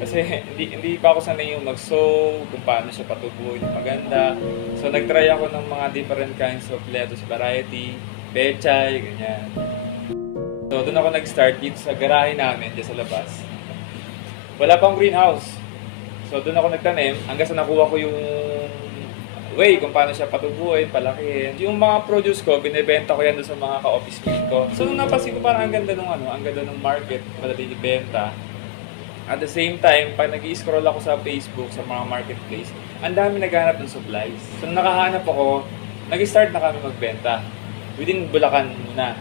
Kasi hindi pa ako sanay yung mag-sow, kung paano siya patubuin ng maganda. So nag-try ako ng mga different kinds of lettuce variety, pechay, ganyan. So doon ako nag-start dito sa garahe namin, dyan sa labas. Wala pang greenhouse. So doon ako nagtanim hanggang sa nakuha ko yung way kung paano siya patubuin, palakihin. Yung mga produce ko, binebenta ko yan doon sa mga ka-office mate ko. So nung napansin ko parang ang ganda ng ang ganda ng market, madali ibenta. At the same time, pag nag-i-scroll ako sa Facebook, sa mga marketplace, ang dami naghahanap ng supplies. So nung nakahanap ako, nag-start na kami magbenta. Within Bulacan muna.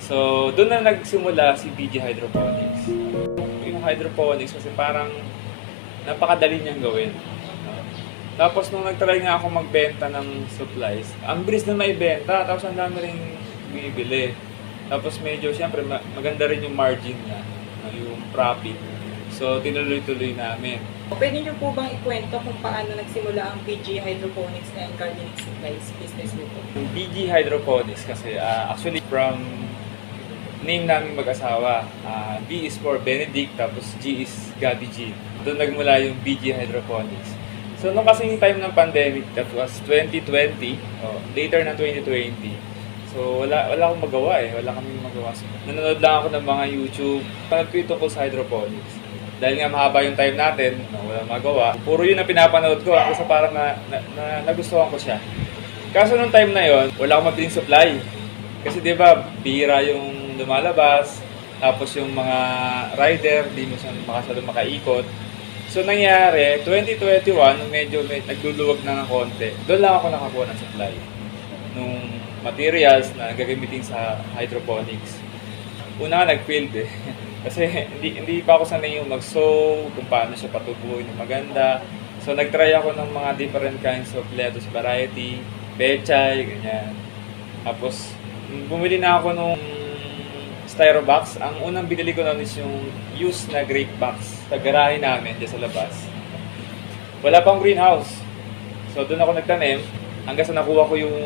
So doon na nagsimula si BG Hydroponics. Yung hydroponics kasi parang napakadali niyang gawin. No? Tapos nung nag-try nga ako magbenta ng supplies, ang bilis na maibenta, tapos ang dami rin bumibili. Tapos medyo, siyempre, maganda rin yung margin niya, no? Yung profit. So, tinuloy-tuloy namin. Pwede niyo po bang ikwento kung paano nagsimula ang PG Hydroponics and Gardening Supplies business nito? Yung BG Hydroponics kasi, actually from name namin mag-asawa. B is for Benedict, tapos G is Gabi G. Doon nagmula yung BG Hydroponics. So, nung kasing time ng pandemic, that was 2020, later na 2020, so wala akong magawa wala kaming magawa. So, nanonood lang ako ng mga YouTube, nagkwento ko sa hydroponics. Dahil nga mahaba yung time natin, walang magawa, puro yun ang pinapanood ko, hanggang sa parang nagustuhan ko siya. Kaso nung time na yon, wala akong mabiling supply. Kasi di ba, bihira yung lumalabas, tapos yung mga rider, di mo siya makasalong makaikot. So nangyari, 2021, medyo nagluluwag na ng konti, doon lang ako nakakuha ng supply. Nung materials na gagamitin sa hydroponics. Una nga nag-failed Kasi hindi pa ako sanay yung mag-sow, kung paano siya patubuin ng maganda. So nag-try ako ng mga different kinds of lettuce variety, pechay, ganyan. Tapos bumili na ako nung styro box. Ang unang binili ko noon is yung used na grape box sa garahe namin dyan sa labas. Wala pang greenhouse. So doon ako nagtanim hanggang sa nakuha ko yung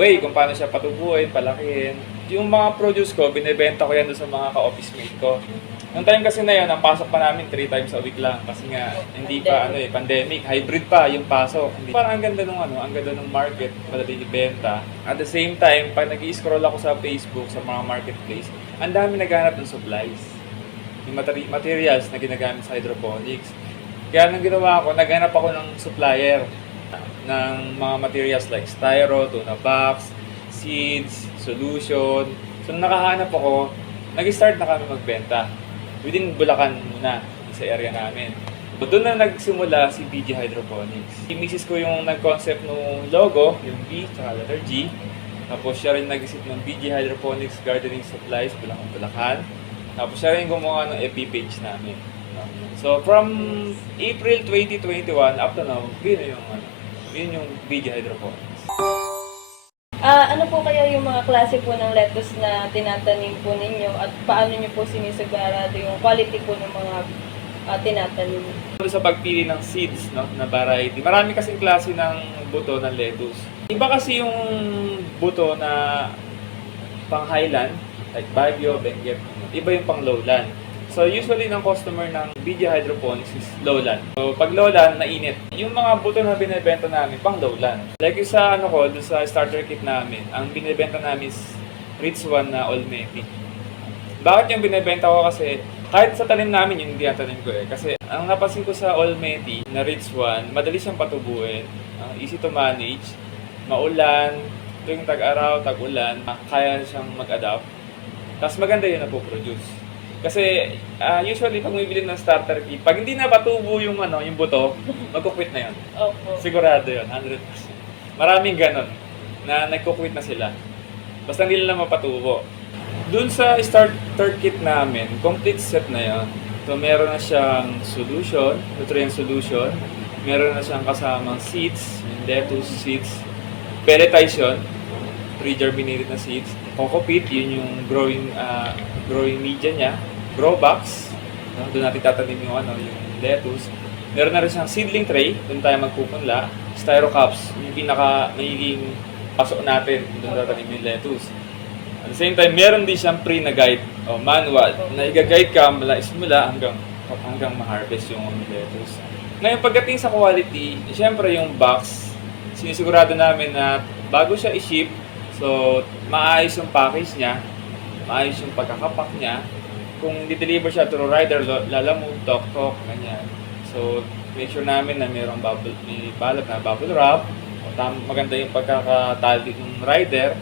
way kung paano siya patubuin, palakihin. Yung mga produce ko, binebenta ko yan doon sa mga ka-office mate ko. Nung time kasi na yun, ang pasok pa namin 3 times a week lang kasi nga hindi pa pandemic, hybrid pa yung pasok. Parang ang ganda ng market, madali ibenta. At the same time, pag nag-i-scroll ako sa Facebook, sa mga marketplace, ang dami naghahanap ng supplies. Yung materials na ginagamit sa hydroponics. Kaya nang ginawa ko, naghanap ako ng supplier ng mga materials like styro, tuna box, seeds, solution. So nung nakahanap ako, nag-start na kami magbenta. Within Bulacan muna, sa area namin. So doon na nagsimula si BG Hydroponics. Si Mrs. ko yung nag-concept ng logo, yung B, tsaka letter G. Tapos siya rin nag-isip ng BG Hydroponics Gardening Supplies, Bulacan. Tapos siya rin gumawa ng FB page namin. So from April 2021 up to now, yun yung BG Hydroponics. Ano po kaya yung mga klase po ng lettuce na tinatanim po ninyo at paano nyo po sinisigurado yung quality po ng mga tinatanim? Sa pagpili ng seeds na variety, marami kasing klase ng buto ng lettuce. Iba kasi yung buto na pang highland, like Baguio, Benguet. Iba yung pang lowland. So usually ng customer ng BG Hydroponics is lowland. So pag lowland, mainit. Yung mga buto na binibenta namin, pang lowland. Like yung sa doon sa starter kit namin, ang binibenta namin is Rich One na Olmeti. Bakit yung binibenta ko kasi, kahit sa tanim namin, yun hindi ang tanim ko Kasi ang napansin ko sa Olmeti na Rich One, madali siyang patubuin, easy to manage, maulan, tuwing tag-araw, tag-ulan, kaya siyang mag-adapt. Tapos maganda yun na po-produce. Kasi usually pag bumibili ng starter kit, pag hindi na patubo yung buto, magko-quit na 'yon. Opo. Sigurado 'yon, 100%. Maraming ganon na nagko-quit na sila. Basta hindi nila mapatubo. Doon sa starter kit namin, complete set na 'yon. So meron na siyang solution, nutrient solution, meron na siyang kasamang seeds, yung lettuce seeds, pelletization, pre-germinated na seeds, coco peat, yun yung growing media niya, grow box, doon natin tatanim yung lettuce. Meron na rin siyang seedling tray, doon tayo magpupunla, styro cups, yung pinaka magiging pasok natin, doon tatanim yung lettuce. At the same time, meron din siyang pre na guide o manual na i-guide ka mula simula hanggang hanggang ma-harvest yung lettuce. Ngayon, pagdating sa quality, siyempre yung box, sinisigurado namin na bago siya i-ship, so maayos yung package niya, maayos yung pagkakapak niya. Kung di-deliver siya through rider, lalamove, tok-tok, ganyan. So, make sure namin na may balot na bubble wrap, maganda yung pagkakatali ng rider,